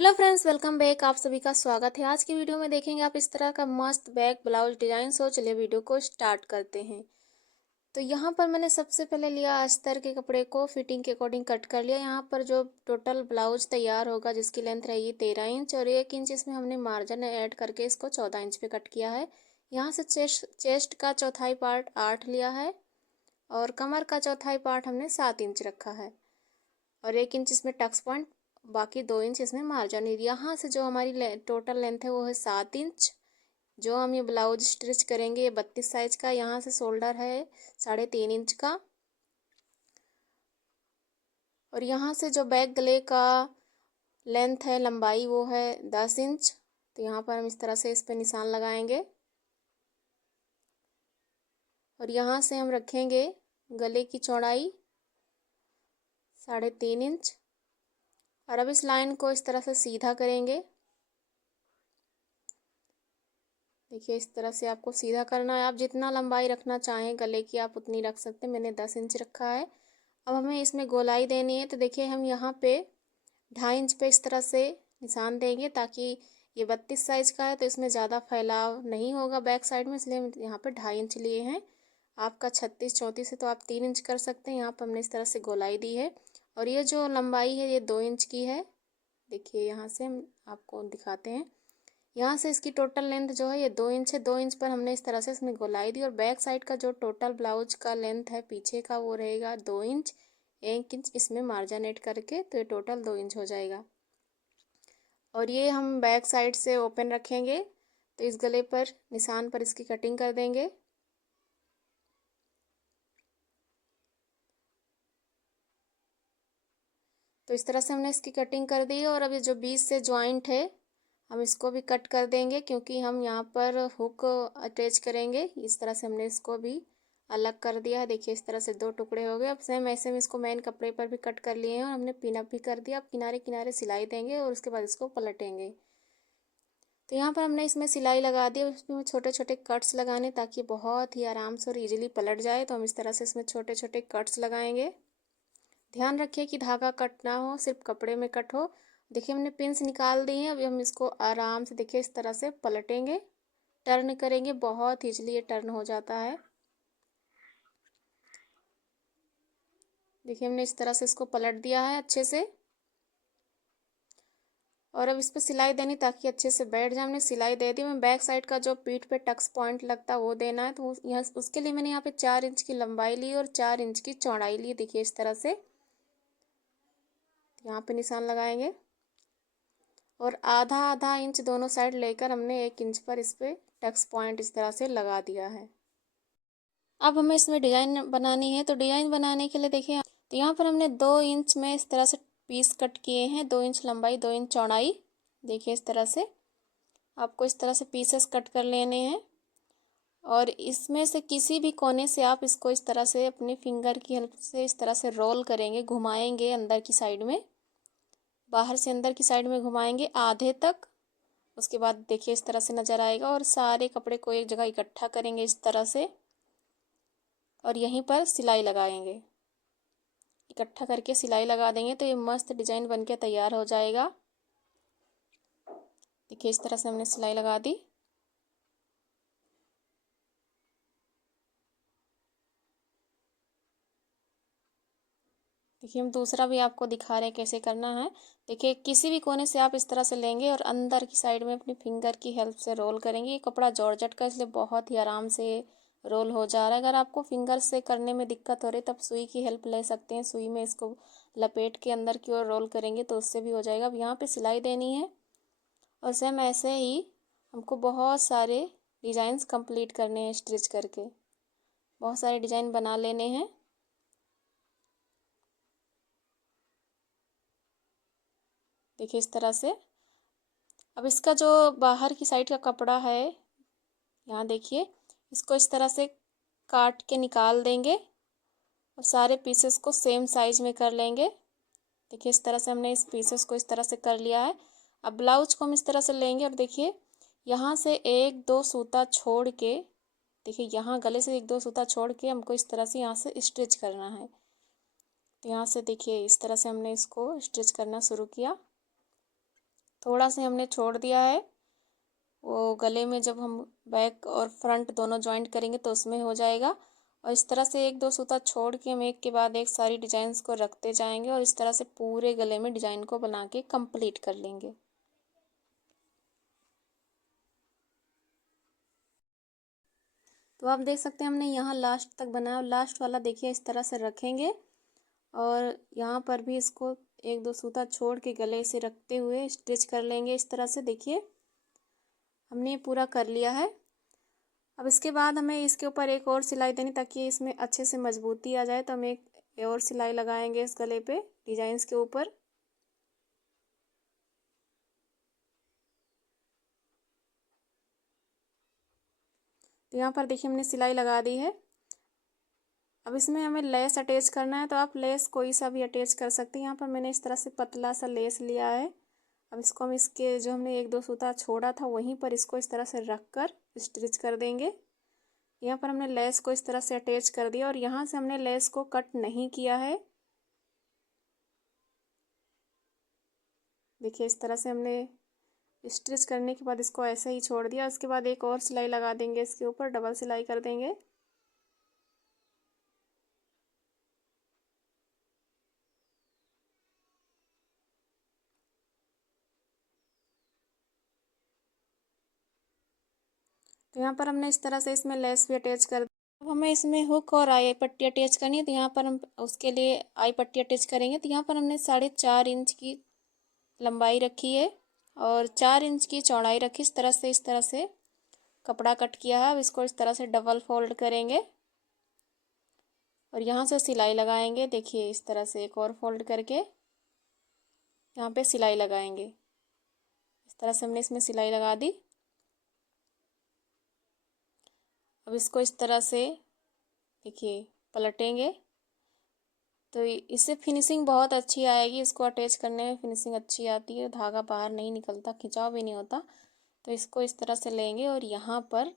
Hello friends, welcome back. आप सभी का स्वागत है। आज की वीडियो में देखेंगे आप इस तरह का मस्त बैक ब्लाउज डिजाइन। सो चलिए वीडियो को स्टार्ट करते हैं। तो यहाँ पर मैंने सबसे पहले लिया अस्तर के कपड़े को फिटिंग के अकॉर्डिंग कट कर लिया। यहाँ पर जो टोटल ब्लाउज तैयार होगा जिसकी लेंथ रहेगी 13 इंच और 1 इंच इसमें हमने मार्जिन ऐड करके इसको 14 इंच पे कट किया है। यहाँ से चेस्ट का चौथाई पार्ट 8 लिया है और कमर का चौथाई पार्ट हमने 7 इंच रखा है और 1 इंच इसमें टक्स पॉइंट, बाकी 2 इंच इसमें मार्जिन। यहाँ से जो हमारी टोटल लेंथ है वो है 7 इंच। जो हम ये ब्लाउज स्टिच करेंगे ये 32 साइज का। यहाँ से शोल्डर है 3.5 इंच का और यहाँ से जो बैक गले का लेंथ है लंबाई वो है 10 इंच। तो यहाँ पर हम इस तरह से इस पर निशान लगाएंगे और यहाँ से हम रखेंगे गले की चौड़ाई 3.5 इंच और अब इस लाइन को इस तरह से सीधा करेंगे। देखिए इस तरह से आपको सीधा करना है। आप जितना लंबाई रखना चाहें गले की आप उतनी रख सकते हैं। मैंने 10 इंच रखा है। अब हमें इसमें गोलाई देनी है। तो देखिए हम यहाँ पे 2.5 इंच पे इस तरह से निशान देंगे ताकि ये 32 साइज का है तो इसमें ज़्यादा फैलाव नहीं होगा बैक साइड में, इसलिए हम यहाँ पे 2.5 इंच लिए हैं। आपका 36-34 है तो आप 3 इंच कर सकते हैं। यहाँ पर हमने इस तरह से गोलाई दी है और ये जो लंबाई है ये 2 इंच की है। देखिए यहाँ से हम आपको दिखाते हैं। यहाँ से इसकी टोटल लेंथ जो है ये 2 इंच है। 2 इंच पर हमने इस तरह से इसमें गोलाई दी और बैक साइड का जो टोटल ब्लाउज का लेंथ है पीछे का वो रहेगा 2 इंच। 1 इंच इसमें मार्जिन ऐड करके तो ये टोटल 2 इंच हो जाएगा। और ये हम बैक साइड से ओपन रखेंगे तो इस गले पर निशान पर इसकी कटिंग कर देंगे। तो इस तरह से हमने इसकी कटिंग कर दी और अब ये जो बीच से ज्वाइंट है हम इसको भी कट कर देंगे क्योंकि हम यहाँ पर हुक अटैच करेंगे। इस तरह से हमने इसको भी अलग कर दिया है। देखिए इस तरह से 2 टुकड़े हो गए। अब सेम ऐसे में इसको मेन कपड़े पर भी कट कर लिए हैं और हमने पिन अप भी कर दिया। अब किनारे किनारे सिलाई देंगे और उसके बाद इसको पलटेंगे। तो यहाँ पर हमने इसमें सिलाई लगा दी। उसमें छोटे छोटे कट्स लगाने ताकि बहुत ही आराम से और ईजिली पलट जाए। तो हम इस तरह से इसमें छोटे छोटे कट्स लगाएंगे। ध्यान रखिए कि धागा कट ना हो, सिर्फ कपड़े में कट हो। देखिए हमने पिंस निकाल दी हैं। अभी हम इसको आराम से देखिए इस तरह से पलटेंगे, टर्न करेंगे। बहुत ईजिली ये टर्न हो जाता है। देखिए हमने इस तरह से इसको पलट दिया है अच्छे से और अब इस पर सिलाई देनी ताकि अच्छे से बैठ जाए। हमने सिलाई दे दी। मैं बैक साइड का जो पीठ पे टक्स पॉइंट लगता है वो देना है तो यहाँ उसके लिए मैंने यहाँ पे 4 इंच की लंबाई ली और 4 इंच की चौड़ाई ली। देखिए इस तरह से यहाँ पे निशान लगाएंगे और आधा आधा इंच दोनों साइड लेकर हमने 1 इंच पर इस पर टक्स पॉइंट इस तरह से लगा दिया है। अब हमें इसमें डिज़ाइन बनानी है। तो डिज़ाइन बनाने के लिए देखिए तो यहाँ पर हमने 2 इंच में इस तरह से पीस कट किए हैं। 2 इंच लंबाई 2 इंच चौड़ाई। देखिए इस तरह से आपको इस तरह से पीसेस कट कर लेने हैं और इसमें से किसी भी कोने से आप इसको इस तरह से अपनी फिंगर की हेल्प से इस तरह से रोल करेंगे, घुमाएंगे अंदर की साइड में, बाहर से अंदर की साइड में घुमाएंगे आधे तक। उसके बाद देखिए इस तरह से नज़र आएगा और सारे कपड़े को एक जगह इकट्ठा करेंगे इस तरह से और यहीं पर सिलाई लगाएंगे। इकट्ठा करके सिलाई लगा देंगे तो ये मस्त डिज़ाइन बनके तैयार हो जाएगा। देखिए इस तरह से हमने सिलाई लगा दी। देखिए हम दूसरा भी आपको दिखा रहे हैं कैसे करना है। देखिए किसी भी कोने से आप इस तरह से लेंगे और अंदर की साइड में अपनी फिंगर की हेल्प से रोल करेंगे। ये कपड़ा जॉर्जेट का इसलिए बहुत ही आराम से रोल हो जा रहा है। अगर आपको फिंगर से करने में दिक्कत हो रही तब सुई की हेल्प ले सकते हैं। सुई में इसको लपेट के अंदर की ओर रोल करेंगे तो उससे भी हो जाएगा। अब यहाँ पर सिलाई देनी है और सेम ऐसे ही हमको बहुत सारे डिज़ाइंस कंप्लीट करने हैं। स्टिच करके बहुत सारे डिज़ाइन बना लेने हैं। देखिए इस तरह से। अब इसका जो बाहर की साइड का कपड़ा है यहाँ देखिए इसको इस तरह से काट के निकाल देंगे और सारे पीसेस को सेम साइज में कर लेंगे। देखिए इस तरह से हमने इस पीसेस को इस तरह से कर लिया है। अब ब्लाउज को हम इस तरह से लेंगे और देखिए यहाँ से 1-2 सूता छोड़ के, देखिए यहाँ गले से 1-2 सूता छोड़ के हमको इस तरह से यहाँ से स्टिच करना है। तो यहाँ से देखिए इस तरह से हमने इसको स्टिच करना शुरू किया। थोड़ा सा हमने छोड़ दिया है, वो गले में जब हम बैक और फ्रंट दोनों जॉइंट करेंगे तो उसमें हो जाएगा। और इस तरह से एक दो सूता छोड़ के हम एक के बाद एक सारी डिजाइन्स को रखते जाएंगे और इस तरह से पूरे गले में डिजाइन को बना के कंप्लीट कर लेंगे। तो आप देख सकते हैं हमने यहाँ लास्ट तक बनाया और लास्ट वाला देखिए इस तरह से रखेंगे और यहाँ पर भी इसको एक दो सूता छोड़ के गले से रखते हुए स्टिच कर लेंगे। इस तरह से देखिए हमने ये पूरा कर लिया है। अब इसके बाद हमें इसके ऊपर एक और सिलाई देनी ताकि इसमें अच्छे से मजबूती आ जाए, तो हम एक और सिलाई लगाएंगे इस गले पे डिजाइन्स के ऊपर। तो यहाँ पर देखिए हमने सिलाई लगा दी है। अब इसमें हमें लेस अटैच करना है, तो आप लेस कोई सा भी अटैच कर सकते हैं। यहाँ पर मैंने इस तरह से पतला सा लेस लिया है। अब इसको हम इसके जो हमने एक दो सूता छोड़ा था वहीं पर इसको इस तरह से रख कर स्टिच कर देंगे। यहाँ पर हमने लेस को इस तरह से अटैच कर दिया और यहाँ से हमने लेस को कट नहीं किया है। देखिए इस तरह से हमने स्टिच करने के बाद इसको ऐसे ही छोड़ दिया। उसके बाद एक और सिलाई लगा देंगे, इसके ऊपर डबल सिलाई कर देंगे। तो यहाँ पर हमने इस तरह से इसमें लेस भी अटैच कर दी। अब हमें इसमें हुक और आई पट्टी अटैच करनी है, तो यहाँ पर हम उसके लिए आई पट्टी अटैच करेंगे। तो यहाँ पर हमने 4.5 इंच की लंबाई रखी है और 4 इंच की चौड़ाई रखी। इस तरह से कपड़ा कट किया है। अब इसको इस तरह से डबल फोल्ड करेंगे और यहाँ से सिलाई लगाएंगे। देखिए इस तरह से एक और फोल्ड करके यहाँ पे सिलाई लगाएंगे। इस तरह से हमने इसमें सिलाई लगा दी। अब इसको इस तरह से देखिए पलटेंगे तो इससे फिनिशिंग बहुत अच्छी आएगी। इसको अटैच करने में फिनिशिंग अच्छी आती है, धागा बाहर नहीं निकलता, खिंचाव भी नहीं होता। तो इसको इस तरह से लेंगे और यहाँ पर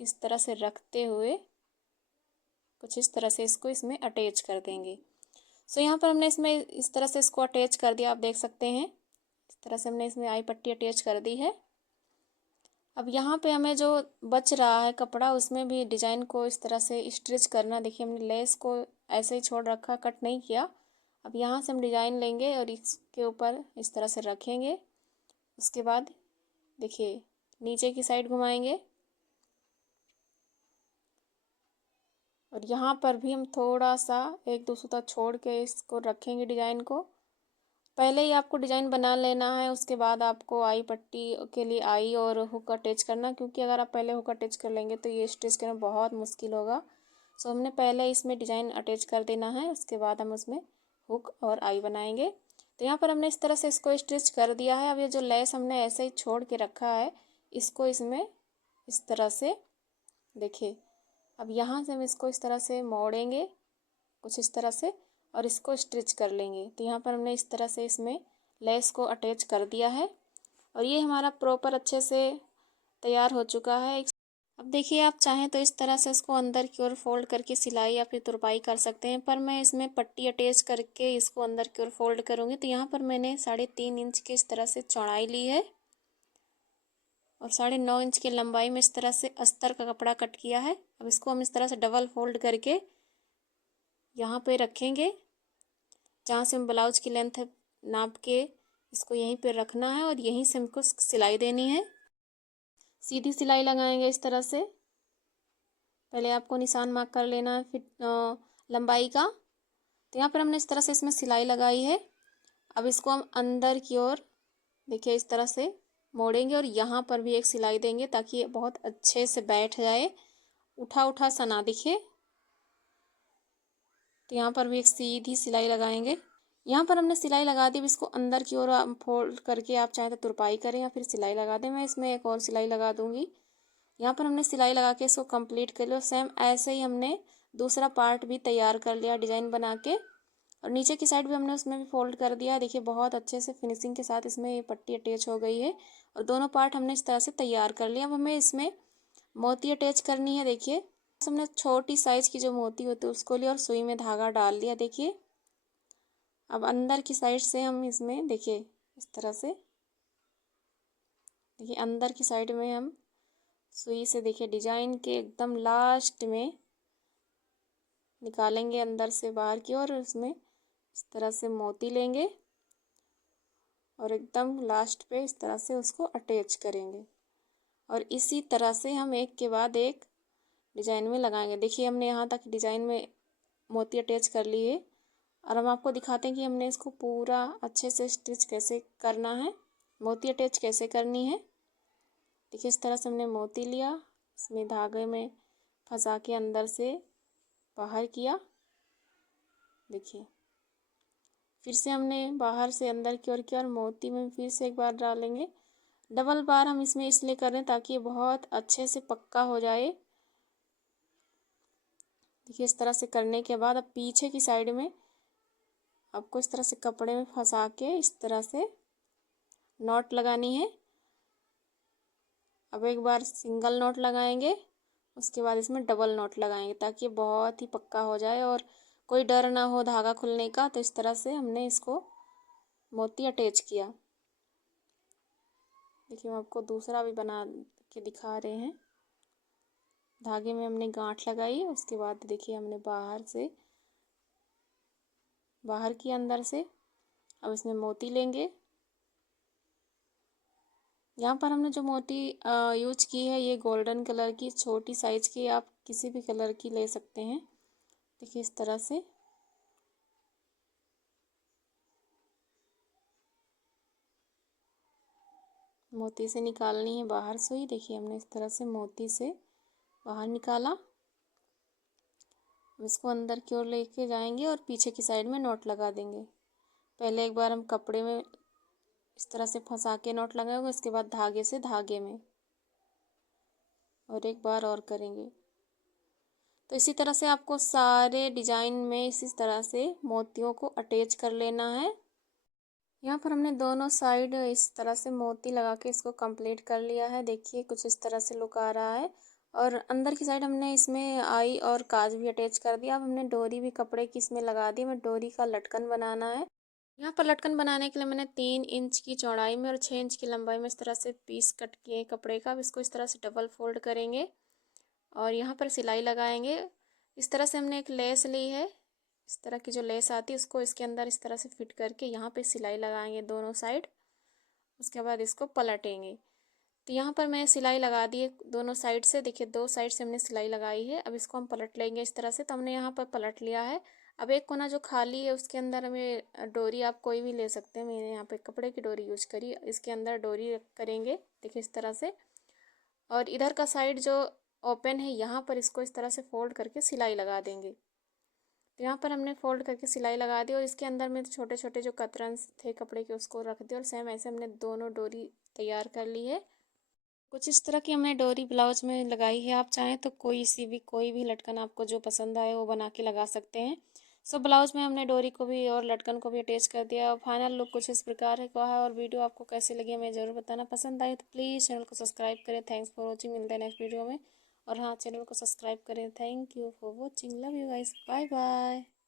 इस तरह से रखते हुए कुछ इस तरह से इसको इसमें अटैच कर देंगे। सो यहाँ पर हमने इसमें इस तरह से इसको अटैच कर दिया, आप देख सकते हैं। इस तरह से हमने इसमें आई पट्टी अटैच कर दी है। अब यहाँ पे हमें जो बच रहा है कपड़ा उसमें भी डिजाइन को इस तरह से स्टिच करना। देखिए हमने लेस को ऐसे ही छोड़ रखा, कट नहीं किया। अब यहाँ से हम डिजाइन लेंगे और इसके ऊपर इस तरह से रखेंगे। उसके बाद देखिए नीचे की साइड घुमाएंगे और यहाँ पर भी हम थोड़ा सा एक दो सूता छोड़ के इसको रखेंगे डिजाइन को। पहले ही आपको डिजाइन बना लेना है, उसके बाद आपको आई पट्टी के लिए आई और हुक अटैच करना, क्योंकि अगर आप पहले हुक अटैच कर लेंगे तो ये स्टिच करना बहुत मुश्किल होगा। सो हमने पहले इसमें डिजाइन अटैच कर देना है, उसके बाद हम उसमें हुक और आई बनाएंगे। तो यहाँ पर हमने इस तरह से इसको स्टिच कर दिया है। अब ये जो लेस हमने ऐसे ही छोड़ के रखा है इसको इसमें इस तरह से देखिए, अब यहाँ से हम इसको इस तरह से मोड़ेंगे कुछ इस तरह से और इसको स्टिच कर लेंगे। तो यहाँ पर हमने इस तरह से इसमें लेस को अटैच कर दिया है और ये हमारा प्रॉपर अच्छे से तैयार हो चुका है। अब देखिए आप चाहें तो इस तरह से इसको अंदर की ओर फोल्ड करके सिलाई या फिर तुरपाई कर सकते हैं, पर मैं इसमें पट्टी अटैच करके इसको अंदर की ओर फोल्ड करूँगी। तो यहाँ पर मैंने 3.5 इंच की इस तरह से चौड़ाई ली है और 9.5 इंच की लंबाई में इस तरह से अस्तर का कपड़ा कट किया है। अब इसको हम इस तरह से डबल फोल्ड करके यहाँ पे रखेंगे, जहाँ से हम ब्लाउज की लेंथ नाप के इसको यहीं पे रखना है और यहीं से हमको सिलाई देनी है। सीधी सिलाई लगाएंगे इस तरह से। पहले आपको निशान मार्क कर लेना है फिर लंबाई का। तो यहाँ पर हमने इस तरह से इसमें सिलाई लगाई है। अब इसको हम अंदर की ओर देखिए इस तरह से मोड़ेंगे और यहाँ पर भी एक सिलाई देंगे ताकि ये बहुत अच्छे से बैठ जाए, उठा उठा सा ना दिखे। तो यहाँ पर भी एक सीधी सिलाई लगाएंगे। यहाँ पर हमने सिलाई लगा दी। इसको अंदर की ओर फोल्ड करके आप चाहे तो तुरपाई करें या फिर सिलाई लगा दें। मैं इसमें एक और सिलाई लगा दूंगी। यहाँ पर हमने सिलाई लगा के इसको कंप्लीट कर लिया। सेम ऐसे ही हमने दूसरा पार्ट भी तैयार कर लिया डिजाइन बना के और नीचे की साइड भी हमने उसमें भी फोल्ड कर दिया। देखिए बहुत अच्छे से फिनिशिंग के साथ इसमें ये पट्टी अटैच हो गई है और दोनों पार्ट हमने इस तरह से तैयार कर लिया। अब हमें इसमें मोती अटैच करनी है। देखिए हमने छोटी साइज की जो मोती होती है उसको लिया और सुई में धागा डाल दिया। देखिए अब अंदर की साइड से हम इसमें देखिए इस तरह से, देखिए अंदर की साइड में हम सुई से देखिए डिजाइन के एकदम लास्ट में निकालेंगे अंदर से बाहर की ओर, इसमें इस तरह से मोती लेंगे और एकदम लास्ट पे इस तरह से उसको अटैच करेंगे। और इसी तरह से हम एक के बाद एक डिजाइन में लगाएंगे। देखिए हमने यहाँ तक डिजाइन में मोती अटैच कर लिए और हम आपको दिखाते हैं कि हमने इसको पूरा अच्छे से स्टिच कैसे करना है, मोती अटैच कैसे करनी है। देखिए इस तरह से हमने मोती लिया, इसमें धागे में फंसा के अंदर से बाहर किया। देखिए फिर से हमने बाहर से अंदर की ओर किया और मोती में फिर से एक बार डालेंगे। डबल बार हम इसमें इसलिए कर रहे हैं ताकि ये बहुत अच्छे से पक्का हो जाए। देखिए इस तरह से करने के बाद अब पीछे की साइड में आपको इस तरह से कपड़े में फंसा के इस तरह से नॉट लगानी है। अब एक बार सिंगल नॉट लगाएंगे, उसके बाद इसमें डबल नॉट लगाएंगे ताकि बहुत ही पक्का हो जाए और कोई डर ना हो धागा खुलने का। तो इस तरह से हमने इसको मोती अटैच किया। देखिए हम आपको दूसरा भी बना के दिखा रहे हैं। धागे में हमने गांठ लगाई, उसके बाद देखिए हमने बाहर की अंदर से। अब इसमें मोती लेंगे। यहाँ पर हमने जो मोती यूज की है ये गोल्डन कलर की छोटी साइज की, आप किसी भी कलर की ले सकते हैं। देखिए इस तरह से मोती से निकालनी है बाहर सुई। देखिए हमने इस तरह से मोती से बाहर निकाला। इसको अंदर की ओर लेके जाएंगे और पीछे की साइड में नॉट लगा देंगे। पहले एक बार हम कपड़े में इस तरह से फंसा के नॉट लगाएंगे, उसके बाद धागे से धागे में और एक बार और करेंगे। तो इसी तरह से आपको सारे डिजाइन में इसी तरह से मोतियों को अटैच कर लेना है। यहाँ पर हमने दोनों साइड इस तरह से मोती लगा के इसको कंप्लीट कर लिया है। देखिए कुछ इस तरह से लुक आ रहा है और अंदर की साइड हमने इसमें आई और काज भी अटैच कर दिया। अब हमने डोरी भी कपड़े की इसमें लगा दी। हमें डोरी का लटकन बनाना है। यहाँ पर लटकन बनाने के लिए मैंने 3 इंच की चौड़ाई में और 6 इंच की लंबाई में इस तरह से पीस कट किए कपड़े का। अब इसको इस तरह से डबल फोल्ड करेंगे और यहाँ पर सिलाई लगाएंगे। इस तरह से हमने एक लेस ली है, इस तरह की जो लेस आती है उसको इसके अंदर इस तरह से फिट करके यहाँ पे सिलाई लगाएंगे दोनों साइड। उसके बाद इसको पलटेंगे। तो यहाँ पर मैं सिलाई लगा दी है दोनों साइड से। देखिए 2 साइड से हमने सिलाई लगाई है। अब इसको हम पलट लेंगे इस तरह से। तो हमने यहाँ पर पलट लिया है। अब एक कोना जो खाली है उसके अंदर हमें डोरी आप कोई भी ले सकते हैं। मैंने यहाँ पे कपड़े की डोरी यूज करी, इसके अंदर डोरी करेंगे। देखिए इस तरह से। और इधर का साइड जो ओपन है यहाँ पर इसको इस तरह से फोल्ड करके सिलाई लगा देंगे। तो यहाँ पर हमने फोल्ड करके सिलाई लगा दी और इसके अंदर में छोटे छोटे जो कतरन्स थे कपड़े के उसको रख दिया और सेम ऐसे हमने दोनों डोरी तैयार कर ली है। कुछ इस तरह की हमने डोरी ब्लाउज में लगाई है। आप चाहें तो कोई भी लटकन आपको जो पसंद आए वो बना के लगा सकते हैं। सो ब्लाउज में हमने डोरी को भी और लटकन को भी अटैच कर दिया और फाइनल लुक कुछ इस प्रकार का है। और वीडियो आपको कैसी लगी हमें ज़रूर बताना। पसंद आई तो प्लीज़ चैनल को सब्सक्राइब करें। Thanks for watching. मिलते हैं नेक्स्ट वीडियो में। और हाँ चैनल को सब्सक्राइब करें। Thank you for watching. Love you guys. Bye bye.